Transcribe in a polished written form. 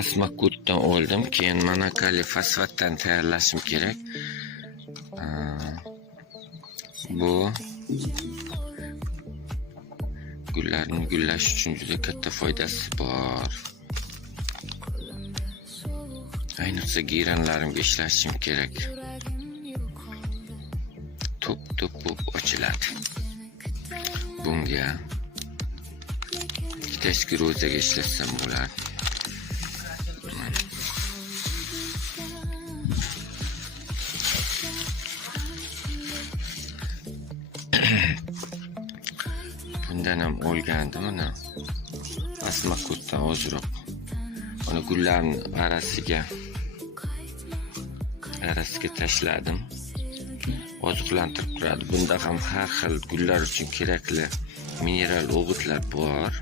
Asmakutdan oldim. Keyin monokali fosfatdan tayyorlashim kerak. Bu gullarning gullash uchun juda katta foydasi bor. Ayniqsa giyranlarimga ishlashim kerak. Top bo'lib ochiladi. Bunga tashki rozaga ishlatsam bo'ladi. Bundan ham olgandim mana. Asmakutdan ozroq. Mana gullarning arasiga tashladim. Oziqlantirib turadi. Bunda ham har xil gullar uchun kerakli mineral o'g'itlar bor.